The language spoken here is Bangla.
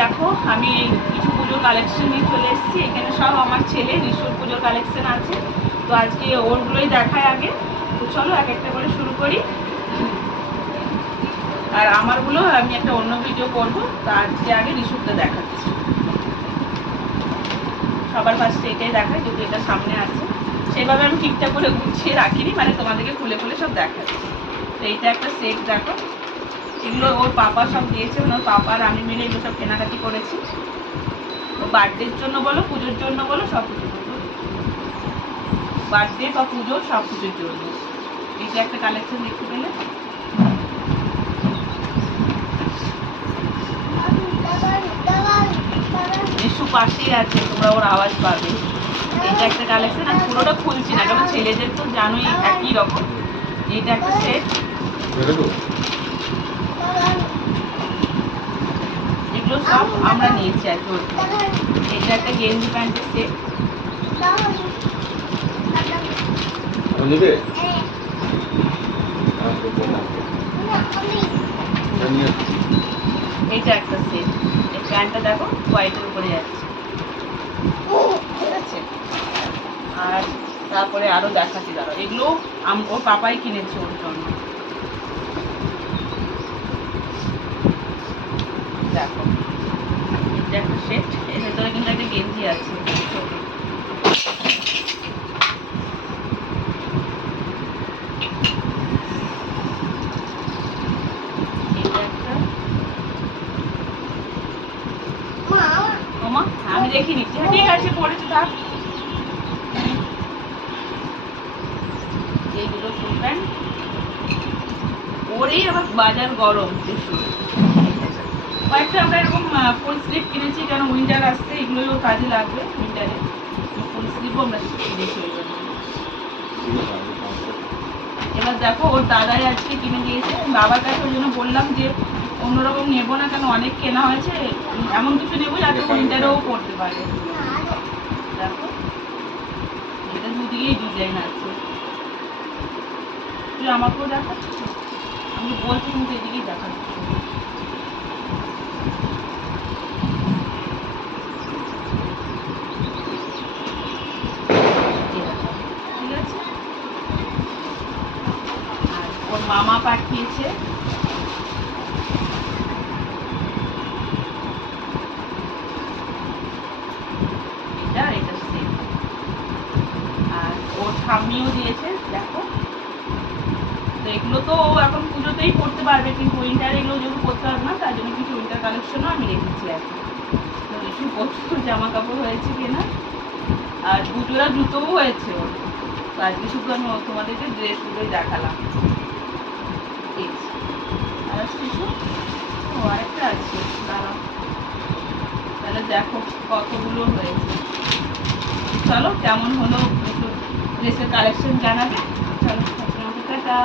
দেখো আমি কিছু পুজোর কালেকশন নিয়ে চলে এসেছি। এখানে সব আমার ছেলে ঋষুর পুজোর কালেকশন আছে, তো আজকে ওরগুলোই দেখায় আগে। তো চলো এক একটা করে শুরু করি। আর আমারগুলো আমি একটা অন্য ভিডিও করবো, তো আজকে আগে ঋষুরটা দেখাচ্ছি। সবার ফার্স্টে এটাই দেখায়, যদি এটা সামনে আছে। সেভাবে আমি ঠিকঠাক করে গুছিয়ে রাখিনি, মানে তোমাদেরকে খুলে খুলে সব দেখাচ্ছি। তো এইটা একটা সেট দেখো, এগুলো ওর পাপা সব দিয়েছে, মানে ওর পাপা আর আমি মিলে এগুলো সব কেনাকাটি করেছি। ও বার্থডের জন্য বলো, পুজোর জন্য বলো, সব কিছু বার্থডে বা পুজো সব কিছুর জন্য। এইটা একটা কালেকশন দেখতে পেলে। ইস্যু পাশেই আছে, তোমরা ওর আওয়াজ পাবে। এটা একটা কালেকশন, আর পুরোটা খুলছি না কারণ ছেলেদের তো জানোই একই রকম। এটা একটা সেট, এগুলো সব আমরা নিয়েছি আর কি। এটা একটা গেঞ্জি প্যান্টের সেট, এইটা একটা সেট। এই প্যান্টটা দেখো হোয়াইটের উপরে যাচ্ছে, ঠিক আছে। আর তারপরে আরো দেখাচ্ছি, দাঁড়াও, এগুলো ওর পাপাই কিনেছে ওর জন্য। দেখো এটা একটা সেট, এর ভেতরে কিন্তু একটা গেঞ্জি আছে। আমি দেখি নিচ্ছি, হ্যাঁ ঠিক আছে, পড়েছি থাক। এইগুলো ফুল প্যান্ট, ওরই আবার বাজার গরম কয়েকটা আমরা এরকম ফুল স্লিভ কিনেছি, কেন উইন্টার আসছে, এগুলোও কাজে লাগবে উইন্টারে। ফুল স্লিভও আমরা কিনেছি ওই জন্য। এবার দেখো ওর দাদাই আজকে কিনে দিয়েছে, বাবার কাছে ওই জন্য বললাম যে অন্যরকম নেবো না, কেন অনেক কেনা হয়েছে, এমন কিছু নেবো যাতে উইন্টারেও পড়তে পারে। দেখো এটা দুদিকেই ডিজাইন আছে, তুই আমাকেও দেখাচ্ছিস, আমি বলছি কিন্তু এদিকেই দেখাচ্ছি। ঠিক আছে, আর ওর মামা পাঠিয়েছে এটা, এটা সেট। আর ওর ঠাম্মিও দিয়েছে দেখো। তো এগুলো তো ও এখন পুজোতেই পড়তে পারবে, কিন্তু উইন্টার এগুলো যেগুলো পড়তে পারবে না, তার জন্য কিছু উইন্টার কালেকশনও আমি রেখেছি আর কি। তো কিছু প্রচুর জামা কাপড় হয়েছে কেনা, আর দুজোড়া জুতোও হয়েছে ওর। তো আজকে শুধু আমি তোমাদেরকে ড্রেসগুলোই দেখালাম। আর কিছু ও আরেকটা আছে, দাঁড়াও, তাহলে দেখো কতগুলো হয়েছে। চলো কেমন হলো ড্রেসের কালেকশন জানাবে। চলো টাটা।